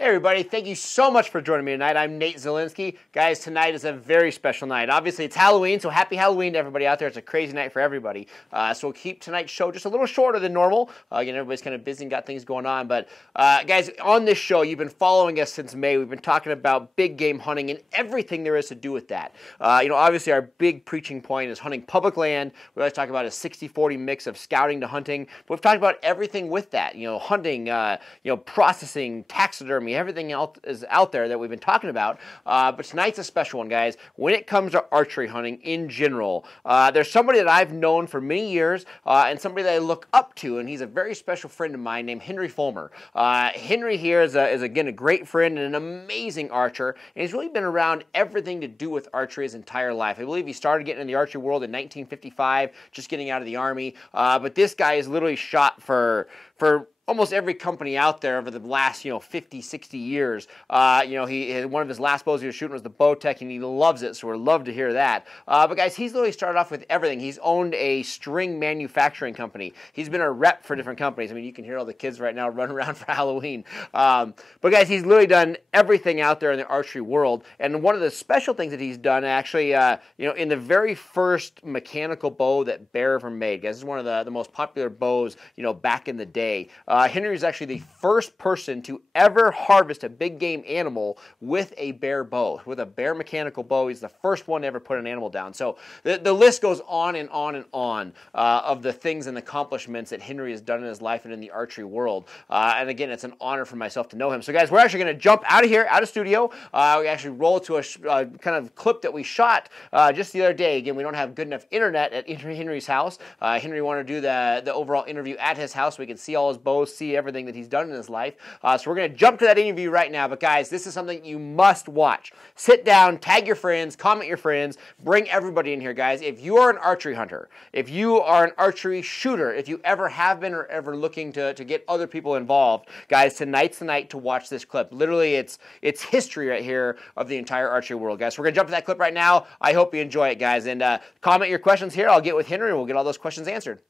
Hey everybody, thank you so much for joining me tonight. I'm Nate Zelinsky. Guys, tonight is a very special night. Obviously, it's Halloween, so happy Halloween to everybody out there. It's a crazy night for everybody. So we'll keep tonight's show just a little shorter than normal. Again, everybody's kind of busy and got things going on. But guys, on this show, you've been following us since May. We've been talking about big game hunting and everything there is to do with that. Obviously, our big preaching point is hunting public land. We always talk about a 60-40 mix of scouting to hunting. But we've talked about everything with that. Hunting, processing, taxidermy, everything else is out there that we've been talking about. But tonight's a special one, guys. When it comes to archery hunting in general, there's somebody that I've known for many years and somebody that I look up to, and he's a very special friend of mine named Henry Fulmer. Henry here is again a great friend and an amazing archer, and he's really been around everything to do with archery his entire life. I believe he started getting in the archery world in 1955, just getting out of the Army. But this guy has literally shot for almost every company out there over the last, 50, 60 years. One of his last bows he was shooting was the Bowtech, and he loves it, so we'd love to hear that. But guys, he's literally started off with everything. He's owned a string manufacturing company. He's been a rep for different companies. I mean, you can hear all the kids right now running around for Halloween. But guys, he's literally done everything out there in the archery world. And one of the special things that he's done, actually, in the very first mechanical bow that Bear ever made, guys, this is one of the most popular bows, back in the day. Henry is actually the first person to ever harvest a big game animal with a Bear bow, with a Bear mechanical bow. He's the first one to ever put an animal down. So the list goes on and on and on of the things and accomplishments that Henry has done in his life and in the archery world. And again, it's an honor for myself to know him. So guys, we're actually going to jump out of here, out of studio. We actually roll to a kind of clip that we shot just the other day. Again, we don't have good enough internet at Henry's house. Henry wanted to do the overall interview at his house so we could see all his bows, see everything that he's done in his life. So we're going to jump to that interview right now. But guys, this is something you must watch. Sit down, tag your friends, comment your friends, bring everybody in here, guys. If you are an archery hunter, if you are an archery shooter, if you ever have been or ever looking to get other people involved, guys, tonight's the night to watch this clip. Literally, it's history right here of the entire archery world, guys. So we're going to jump to that clip right now. I hope you enjoy it, guys. And comment your questions here. I'll get with Henry and we'll get all those questions answered.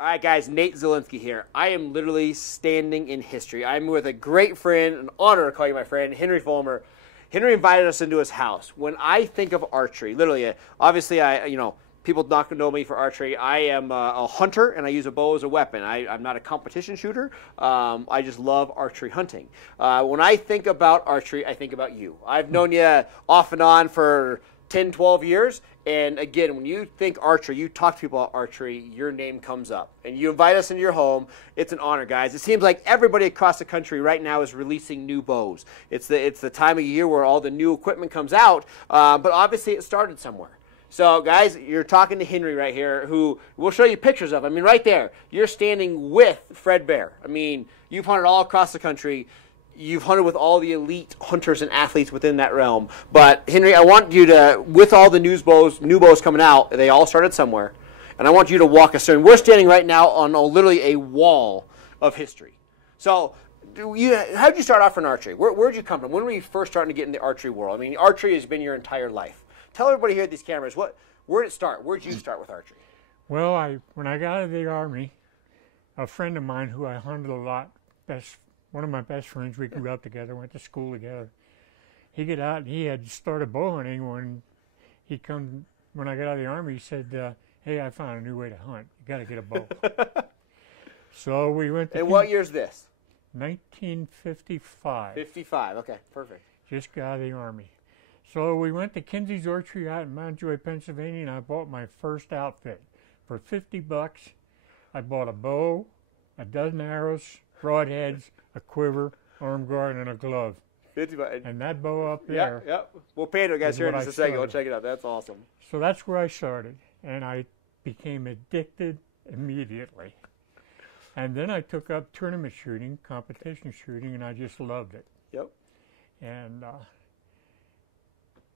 All right, guys, Nate Zelinsky here. I am literally standing in history. I'm with a great friend, an honor to call you my friend, Henry Fulmer. Henry invited us into his house. When I think of archery, literally, obviously, people not know me for archery. I am a hunter, and I use a bow as a weapon. I'm not a competition shooter. I just love archery hunting. When I think about archery, I think about you. I've known you off and on for 10, 12 years. And again, when you think archery, you talk to people about archery, your name comes up. And you invite us into your home. It's an honor, guys. It seems like everybody across the country right now is releasing new bows. It's the time of year where all the new equipment comes out. But obviously it started somewhere. So, guys, you're talking to Henry right here, who we'll show you pictures of. I mean, right there, you're standing with Fred Bear. I mean, you've hunted all across the country. You've hunted with all the elite hunters and athletes within that realm. But, Henry, I want you to, with all the new bows coming out, they all started somewhere. And I want you to walk us through. And we're standing right now on literally a wall of history. So, how did you start off in archery? Where did you come from? When were you first starting to get in the archery world? I mean, archery has been your entire life. Tell everybody here at these cameras, where did it start? Where did you start with archery? Well, when I got out of the Army, a friend of mine who I hunted a lot, one of my best friends, we grew up together, went to school together. He got out and he had started bow hunting when I got out of the Army. He said, hey, I found a new way to hunt. You got to get a bow. So we went to... And what year's this? 1955. 55, okay, perfect. Just got out of the Army. So we went to Kinsey's Orchard out in Mountjoy, Pennsylvania, and I bought my first outfit. For $50, I bought a bow, a dozen arrows, broadheads, a quiver, arm guard, and a glove. 50 bucks. And that bow up there. Yeah. We'll pay it, guys, here in just a second. We'll check it out. That's awesome. So that's where I started, and I became addicted immediately. And then I took up tournament shooting, competition shooting, and I just loved it. Yep. And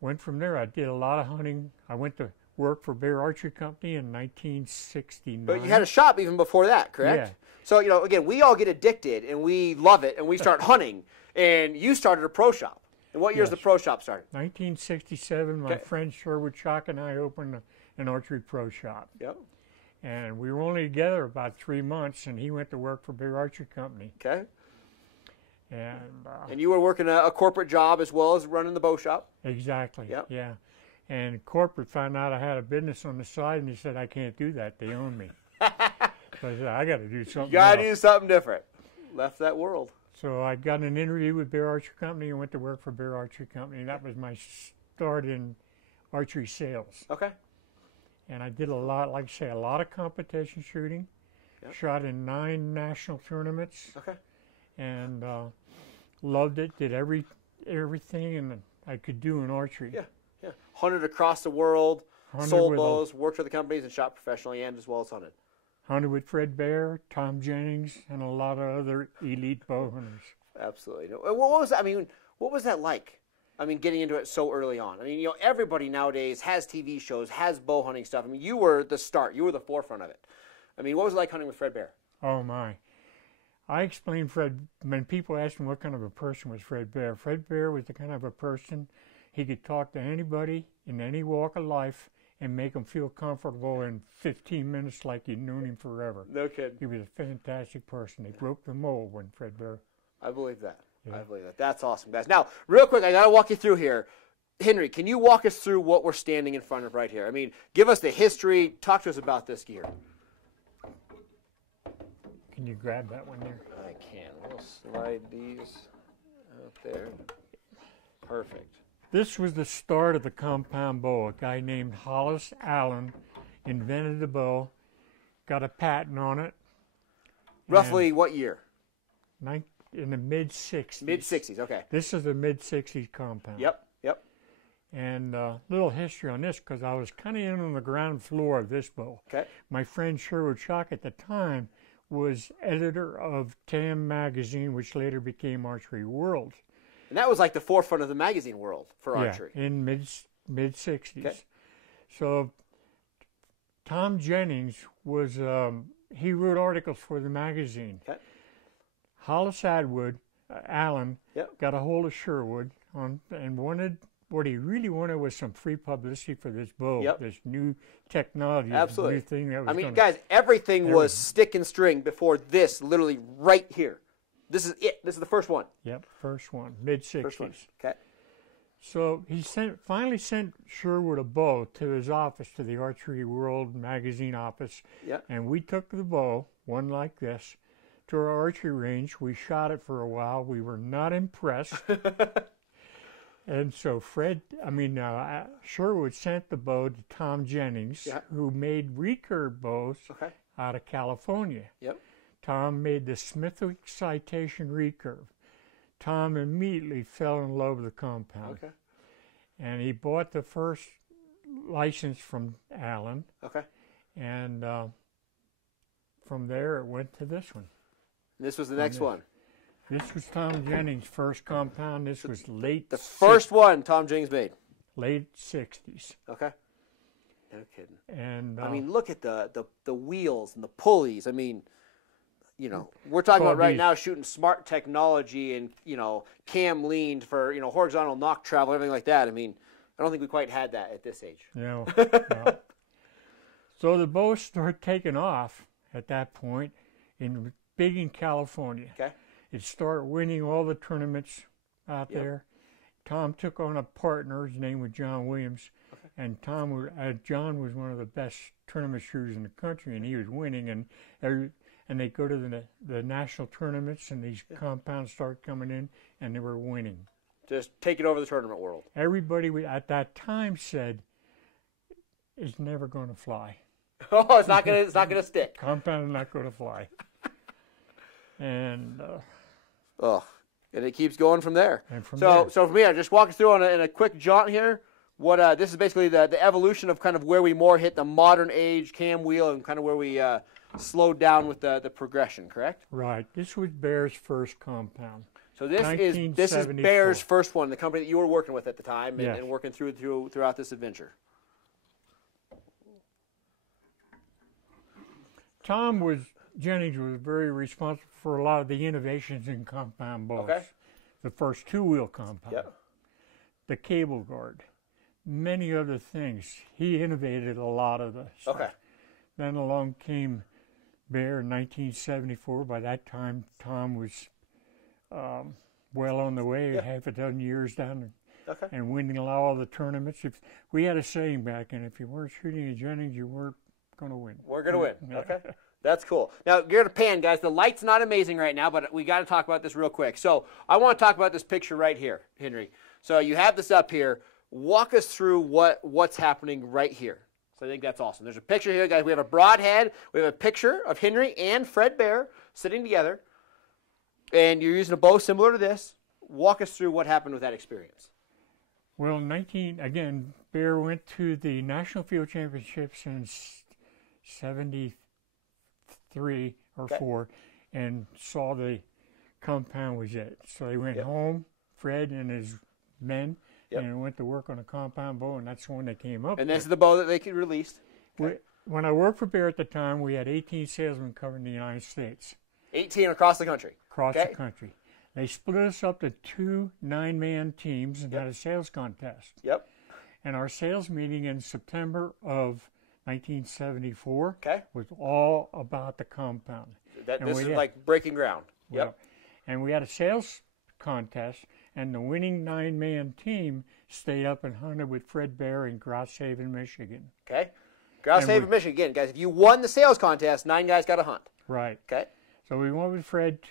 went from there. I did a lot of hunting. I went to work for Bear Archery Company in 1969. But you had a shop even before that, correct? Yeah. So, again, we all get addicted, and we love it, and we start hunting. And you started a pro shop. And what year is the pro shop started? 1967. My friend Sherwood Chalk and I opened an archery pro shop. Yep. And we were only together about 3 months, and he went to work for Bear Archery Company. Okay. And you were working a corporate job as well as running the bow shop. Exactly. Yep. Yeah. And corporate found out I had a business on the side, and they said I can't do that. They own me. So I said I got to do something. You got to do something different. Left that world. So I got an interview with Bear Archery Company and went to work for Bear Archery Company. That was my start in archery sales. Okay. And I did a lot, like I say, a lot of competition shooting. Yep. Shot in 9 national tournaments. Okay. And loved it. Did everything and I could do in archery. Yeah. Yeah. Hunted across the world. Sold bows. Worked for the companies and shot professionally and as well as hunted. Hunted with Fred Bear, Tom Jennings, and a lot of other elite bow hunters. Absolutely. What was that like? I mean, getting into it so early on. I mean, everybody nowadays has TV shows, has bow hunting stuff. I mean, you were the start. You were the forefront of it. I mean, what was it like hunting with Fred Bear? Oh, my. I explained Fred, when people asked me what kind of a person was Fred Bear was the kind of a person, he could talk to anybody in any walk of life and make them feel comfortable in 15 minutes like you'd known him forever. No kidding. He was a fantastic person. They broke the mold when Fred Bear. I believe that. Yeah. I believe that. That's awesome, guys. Now, real quick, I got to walk you through here. Henry, can you walk us through what we're standing in front of right here? I mean, give us the history. Talk to us about this gear. Can you grab that one there? I can. We'll slide these out there. Perfect. This was the start of the compound bow. A guy named Hollis Allen invented the bow, got a patent on it. Roughly what year? In the mid-'60s. Mid-'60s, okay. This is a mid-'60s compound. Yep. And a little history on this, because I was kind of in on the ground floor of this bow. Okay. My friend Sherwood Schock at the time was editor of TAM magazine, which later became Archery World. And that was like the forefront of the magazine world for archery. Yeah, in mid-'60s. Okay. So Tom Jennings was, he wrote articles for the magazine. Okay. Hollis Allen got a hold of Sherwood and what he really wanted was some free publicity for this bow, this new technology, absolutely. New thing that was guys, everything was stick and string before this, literally right here. This is it. This is the first one. Yep, first one, mid-'60s. Okay. So he finally sent Sherwood a bow to his office, to the Archery World magazine office. Yep. And we took the bow, one like this, to our archery range. We shot it for a while. We were not impressed. And so Sherwood sent the bow to Tom Jennings, who made recurve bows out of California. Yep. Tom made the Smithwick Citation recurve. Tom immediately fell in love with the compound. Okay. And he bought the first license from Allen. Okay. And from there it went to this one. This was the next one. This was Tom Jennings' first compound. This was late. The first one Tom Jennings made. Late 60s. Okay. No kidding. And I mean, look at the wheels and the pulleys. I mean, we're talking about right now shooting smart technology and cam leaned for horizontal knock travel, everything like that. I mean, I don't think we quite had that at this age. No. So the bow started taking off at that point big in California. Okay. It started winning all the tournaments out there. Tom took on a partner. His name was John Williams. Okay. And John was one of the best tournament shooters in the country, and he was winning. And they go to the national tournaments, and these compounds start coming in, and they were winning. Just taking over the tournament world. Everybody at that time said, "It's never going to fly." Oh, it's not gonna stick. Compound is not going to fly. And and it keeps going from there. And so from here, just walk us through in a quick jaunt here. What this is basically the evolution of kind of where we more hit the modern age cam wheel and kind of where we slowed down with the progression, correct? Right. This was Bear's first compound. So this is Bear's first one, the company that you were working with at the time and working throughout this adventure. Jennings was very responsible for a lot of the innovations in compound bows. Okay. The first two-wheel compound. Yep. The cable guard. Many other things. He innovated a lot of the stuff. Okay. Then along came Bear in 1974. By that time, Tom was well on the way, half a dozen years down, Okay. and winning all the tournaments. If we had a saying back then, if you weren't shooting at Jennings, you weren't going to win. We're going to win. Okay. That's cool. Now, you're going to pan, guys. The light's not amazing right now, but we got to talk about this real quick. So I want to talk about this picture right here, Henry. So you have this up here. Walk us through what's happening right here. So I think that's awesome. There's a picture here, guys. We have a broadhead. We have a picture of Henry and Fred Bear sitting together. And you're using a bow similar to this. Walk us through what happened with that experience. Well, again, Bear went to the National Field Championships in 73 or 4 and saw the compound was it. So he went home, Fred and his men, and went to work on a compound bow, and that's the one that came up. And this is the bow that they could release. Okay. When I worked for Bear at the time, we had 18 salesmen covering the United States. 18 across the country. Across the country. They split us up to 2 9-man teams and had a sales contest. Yep. And our sales meeting in September of 1974 was all about the compound. This is like breaking ground. Yep. And we had a sales contest, and the winning 9-man team stayed up and hunted with Fred Bear in Grouse Haven, Michigan. Okay. Grouse Haven, Michigan. Again, guys, if you won the sales contest, 9 guys got a hunt. Right. Okay. So we went with Fred to